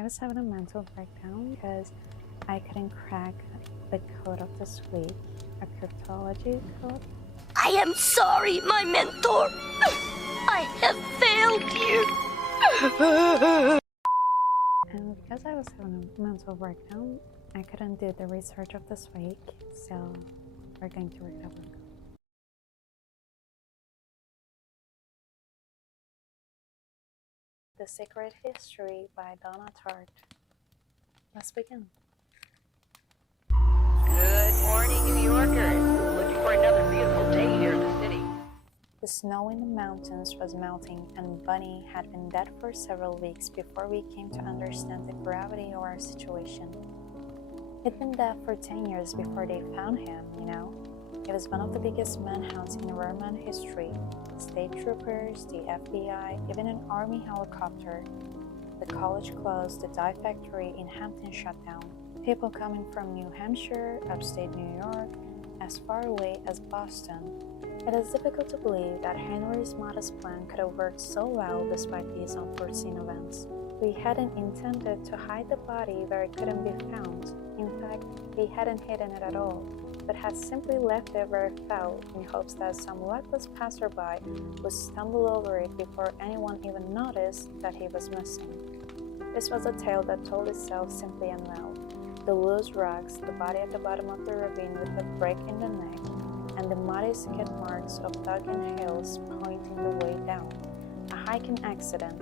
I was having a mental breakdown because I couldn't crack the code of this week, a cryptology code. I am sorry, my mentor. I have failed you. And because I was having a mental breakdown, I couldn't do the research of this week, so we're going to read a book. The Secret History by Donna Tartt. Let's begin. Good morning, New Yorkers. Looking for another beautiful day here in the city. The snow in the mountains was melting, and Bunny had been dead for several weeks before we came to understand the gravity of our situation. He'd been dead for 10 years before they found him, you know. It was one of the biggest manhunts in Vermont history. State troopers, the FBI, even an army helicopter. The college closed, the dye factory in Hampton shut down. People coming from New Hampshire, upstate New York, as far away as Boston. It is difficult to believe that Henry's modest plan could have worked so well despite these unforeseen events. We hadn't intended to hide the body where it couldn't be found. In fact, we hadn't hidden it at all, but had simply left it where it fell in hopes that some luckless passerby would stumble over it before anyone even noticed that he was missing. This was a tale that told itself simply and well. The loose rocks, the body at the bottom of the ravine with a break in the neck, and the muddy skid marks of dug-in hills pointing the way down. A hiking accident,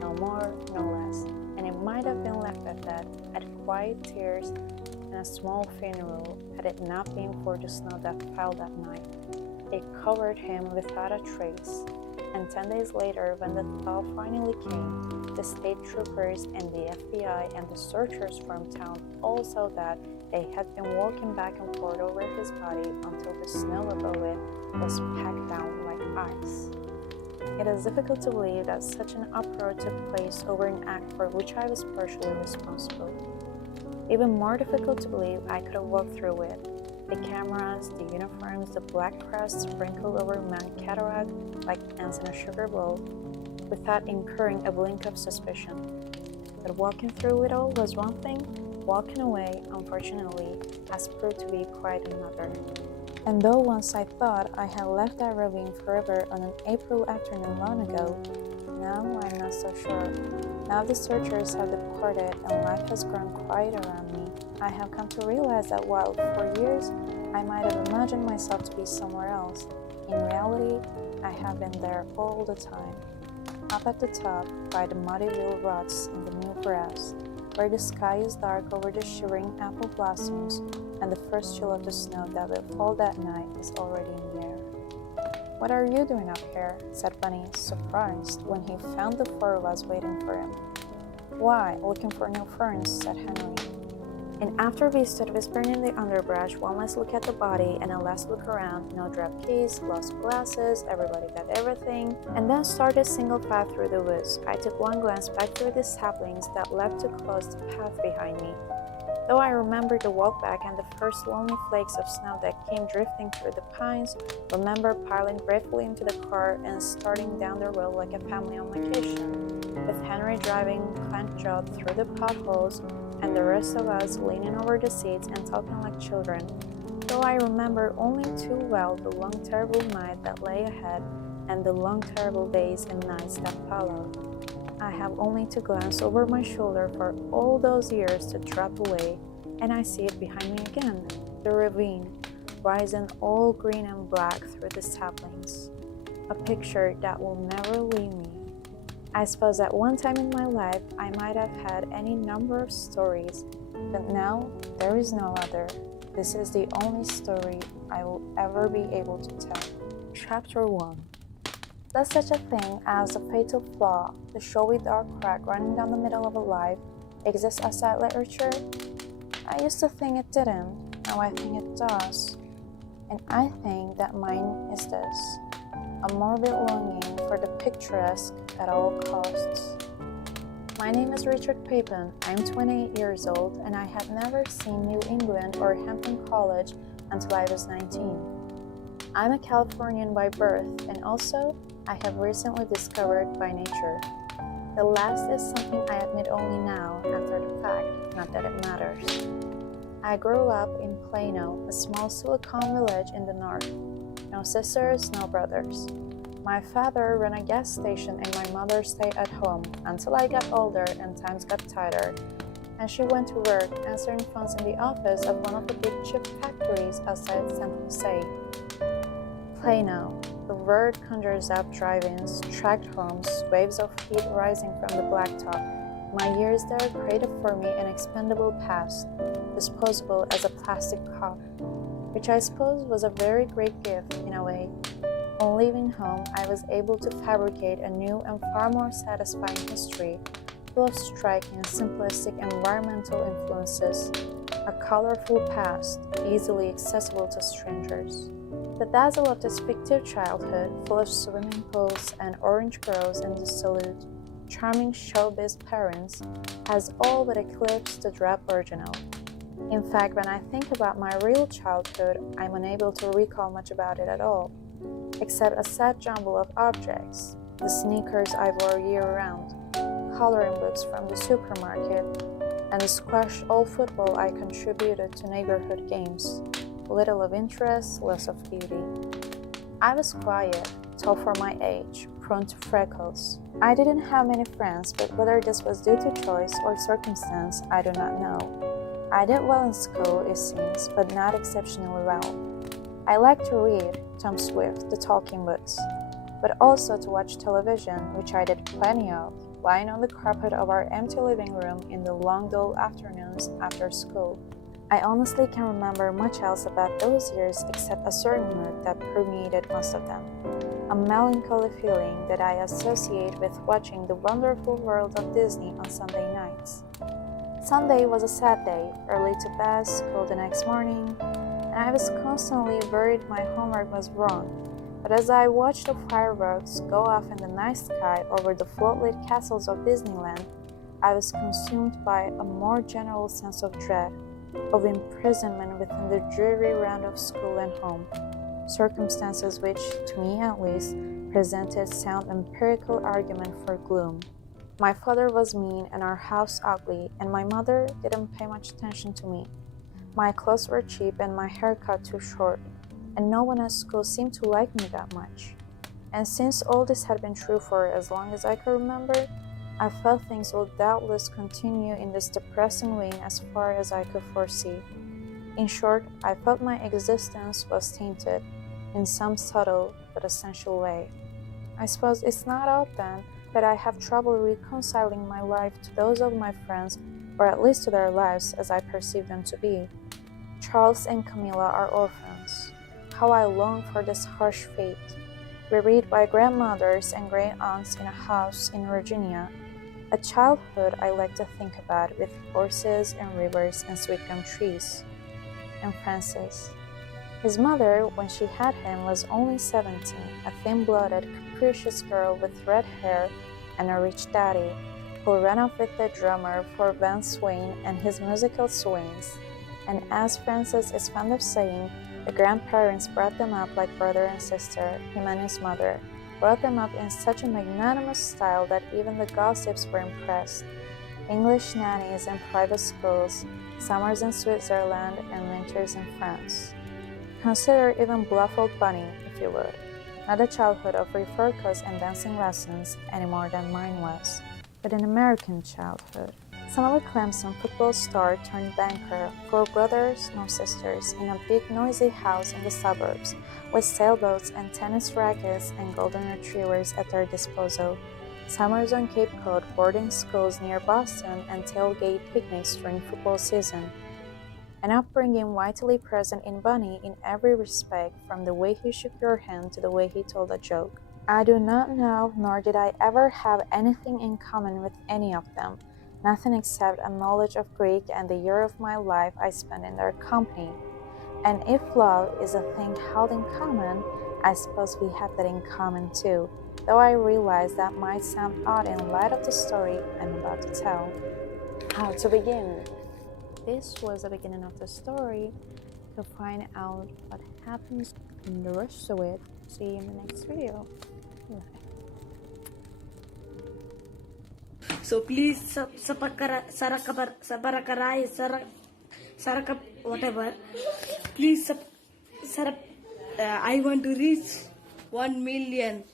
no more, no less, and it might have been left at that, at quiet tears and a small funeral had it not been for the snow that fell that night. It covered him without a trace, and 10 days later, when the thaw finally came, the state troopers and the FBI and the searchers from town all saw that they had been walking back and forth over his body until the snow above it was packed down like ice. It is difficult to believe that such an uproar took place over an act for which I was partially responsible. Even more difficult to believe I could have walked through it. The cameras, the uniforms, the black crust sprinkled over Mount Cataract like ants in a sugar bowl, without incurring a blink of suspicion. But walking through it all was one thing, walking away, unfortunately, has proved to be quite another. And though once I thought I had left that ravine forever on an April afternoon long ago, now I'm not so sure. Now the searchers have departed and life has grown quiet around me. I have come to realize that while for years I might have imagined myself to be somewhere else, in reality I have been there all the time. Up at the top, by the muddy little ruts in the new grass, where the sky is dark over the shivering apple blossoms and the first chill of the snow that will fall that night is already in the air. "What are you doing up here?" said Bunny, surprised, when he found the four of us waiting for him. "Why, looking for new ferns," said Henry. And after we stood whispering in the underbrush, one last look at the body and a last look around, no dropped keys, lost glasses, everybody got everything, and then started single path through the woods, I took one glance back through the saplings that left to close the path behind me. Though I remembered the walk back and the first lonely flakes of snow that came drifting through the pines, remember piling gratefully into the car and starting down the road like a family on vacation, with Henry driving clamp-jawed through the potholes and the rest of us leaning over the seats and talking like children. Though I remember only too well the long terrible night that lay ahead and the long terrible days and nights that followed. I have only to glance over my shoulder for all those years to drop away, and I see it behind me again, the ravine, rising all green and black through the saplings. A picture that will never leave me. I suppose at one time in my life I might have had any number of stories, but now there is no other. This is the only story I will ever be able to tell. Chapter 1. Does such a thing as a fatal flaw, the showy dark crack running down the middle of a life, exist outside literature? I used to think it didn't, now I think it does. And I think that mine is this: a morbid longing for the picturesque at all costs. My name is Richard Papin. I'm 28 years old, and I had never seen New England or Hampton College until I was 19. I'm a Californian by birth, and also I have recently discovered by nature. The last is something I admit only now, after not that it matters. I grew up in Plano, a small Silicon village in the north. No sisters, no brothers. My father ran a gas station and my mother stayed at home until I got older and times got tighter, and she went to work answering phones in the office of one of the big chip factories outside San Jose. Plano. The word conjures up drive-ins, tract homes, waves of heat rising from the blacktop. My years there created for me an expendable past, disposable as a plastic cup, which I suppose was a very great gift in a way. On leaving home, I was able to fabricate a new and far more satisfying history, full of striking, simplistic environmental influences, a colorful past, easily accessible to strangers. The dazzle of this fictive childhood, full of swimming pools and orange groves and dissolute, charming showbiz parents, has all but eclipsed the drab original. In fact, when I think about my real childhood, I'm unable to recall much about it at all, except a sad jumble of objects, the sneakers I wore year-round, coloring books from the supermarket, and the squash all football I contributed to neighborhood games. Little of interest, less of beauty. I was quiet, tall for my age, prone to freckles. I didn't have many friends, but whether this was due to choice or circumstance, I do not know. I did well in school, it seems, but not exceptionally well. I liked to read Tom Swift, the talking books, but also to watch television, which I did plenty of, lying on the carpet of our empty living room in the long dull afternoons after school. I honestly can't remember much else about those years except a certain mood that permeated most of them, a melancholy feeling that I associate with watching the wonderful world of Disney on Sunday nights. Sunday was a sad day, early to bed, school the next morning, and I was constantly worried my homework was wrong. But as I watched the fireworks go off in the night sky over the flood-lit castles of Disneyland, I was consumed by a more general sense of dread, of imprisonment within the dreary round of school and home, circumstances which, to me at least, presented sound empirical argument for gloom. My father was mean and our house ugly, and my mother didn't pay much attention to me. My clothes were cheap and my haircut too short, and no one at school seemed to like me that much. And since all this had been true for as long as I could remember, I felt things would doubtless continue in this depressing vein as far as I could foresee. In short, I felt my existence was tainted, in some subtle but essential way. I suppose it's not odd then that I have trouble reconciling my life to those of my friends, or at least to their lives as I perceive them to be. Charles and Camilla are orphans. How I long for this harsh fate. Buried by grandmothers and great aunts in a house in Virginia, a childhood I like to think about with horses and rivers and sweet gum trees. And Francis. His mother, when she had him, was only 17, a thin-blooded, capricious girl with red hair and a rich daddy, who ran off with the drummer for Van Swain and his musical swings. And as Francis is fond of saying, the grandparents brought them up like brother and sister, him and his mother, brought them up in such a magnanimous style that even the gossips were impressed. English nannies and private schools, summers in Switzerland and winters in France. Consider even bluff old Bunny, if you would. Not a childhood of free furcas and dancing lessons any more than mine was, but an American childhood. Son of a Clemson football star turned banker, 4 brothers, no sisters, in a big noisy house in the suburbs, with sailboats and tennis rackets and golden retrievers at their disposal. Summers on Cape Cod, boarding schools near Boston, and tailgate picnics during football season. An upbringing vitally present in Bunny in every respect, from the way he shook your hand to the way he told a joke. I do not know, nor did I ever have anything in common with any of them, nothing except a knowledge of Greek and the year of my life I spent in their company. And if love is a thing held in common, I suppose we have that in common too, though I realize that might sound odd in light of the story I'm about to tell. How to begin? This was the beginning of the story. To find out what happens in the rest of it, see you in the next video. Bye. So please whatever. Please I want to reach 1 million.